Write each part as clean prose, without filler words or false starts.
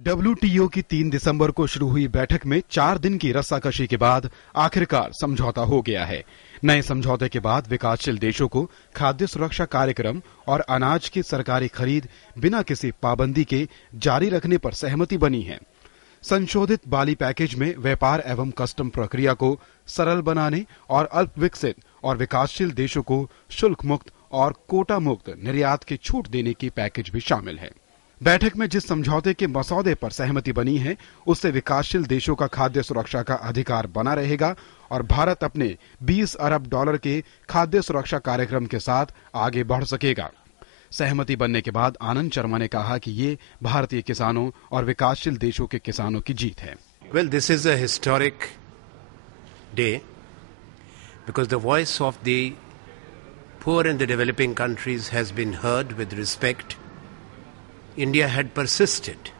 WTO की 3 दिसंबर को शुरू हुई बैठक में 4 दिन की रस्साकशी के बाद आखिरकार समझौता हो गया है। नए समझौते के बाद विकासशील देशों को खाद्य सुरक्षा कार्यक्रम और अनाज की सरकारी खरीद बिना किसी पाबंदी के जारी रखने पर सहमति बनी है। संशोधित बाली पैकेज में व्यापार एवं कस्टम प्रक्रिया को सरल बनाने और अल्प विकसित और विकासशील देशों को शुल्क मुक्त और कोटा मुक्त निर्यात की छूट देने की पैकेज भी शामिल है। बैठक में जिस समझौते के मसौदे पर सहमति बनी है, उससे विकासशील देशों का खाद्य सुरक्षा का अधिकार बना रहेगा और भारत अपने 20 अरब डॉलर के खाद्य सुरक्षा कार्यक्रम के साथ आगे बढ़ सकेगा। सहमति बनने के बाद आनंद शर्मा ने कहा कि ये भारतीय किसानों और विकासशील देशों के किसानों की जीत है। Well, this is a historic day because the voice of the poor and the developing countries has been heard with respect. India had persisted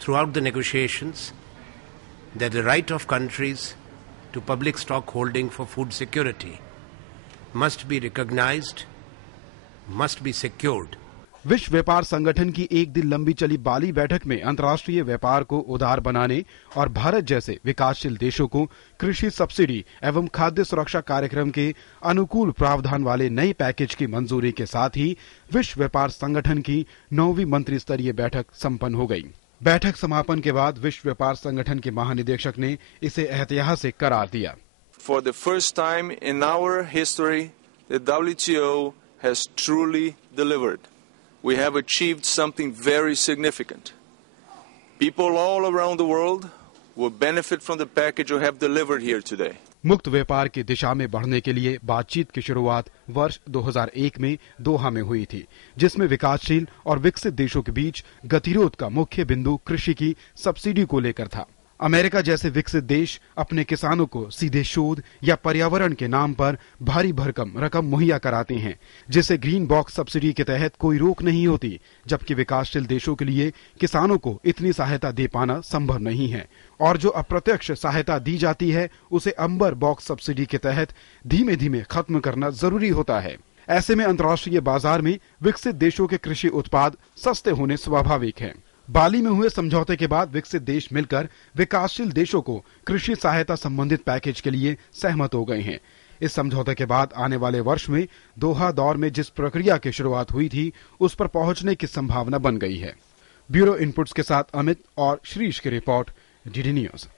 throughout the negotiations that the right of countries to public stock holding for food security must be recognized, must be secured. विश्व व्यापार संगठन की एक दिन लंबी चली बाली बैठक में अंतर्राष्ट्रीय व्यापार को उदार बनाने और भारत जैसे विकासशील देशों को कृषि सब्सिडी एवं खाद्य सुरक्षा कार्यक्रम के अनुकूल प्रावधान वाले नए पैकेज की मंजूरी के साथ ही विश्व व्यापार संगठन की 9वीं मंत्री स्तरीय बैठक संपन्न हो गई। बैठक समापन के बाद विश्व व्यापार संगठन के महानिदेशक ने इसे ऐतिहासिक करार दिया। For the first time in our history, the WTO has truly delivered. We have achieved something very significant. People all around the world will benefit from the package we have delivered here today. मुक्त व्यापार की दिशा में बढ़ने के लिए बातचीत की शुरुआत वर्ष 2001 में दोहा में हुई थी, जिसमें विकासशील और विकसित देशों के बीच गतिरोध का मुख्य बिंदु कृषि की सब्सिडी को लेकर था। अमेरिका जैसे विकसित देश अपने किसानों को सीधे शोध या पर्यावरण के नाम पर भारी भरकम रकम मुहैया कराते हैं, जिसे ग्रीन बॉक्स सब्सिडी के तहत कोई रोक नहीं होती, जबकि विकासशील देशों के लिए किसानों को इतनी सहायता दे पाना संभव नहीं है और जो अप्रत्यक्ष सहायता दी जाती है उसे अंबर बॉक्स सब्सिडी के तहत धीमे धीमे खत्म करना जरूरी होता है। ऐसे में अंतर्राष्ट्रीय बाजार में विकसित देशों के कृषि उत्पाद सस्ते होने स्वाभाविक है। बाली में हुए समझौते के बाद विकसित देश मिलकर विकासशील देशों को कृषि सहायता संबंधित पैकेज के लिए सहमत हो गए हैं। इस समझौते के बाद आने वाले वर्ष में दोहा दौर में जिस प्रक्रिया की शुरुआत हुई थी उस पर पहुंचने की संभावना बन गई है। ब्यूरो इनपुट्स के साथ अमित और श्रीश की रिपोर्ट, डीडी न्यूज।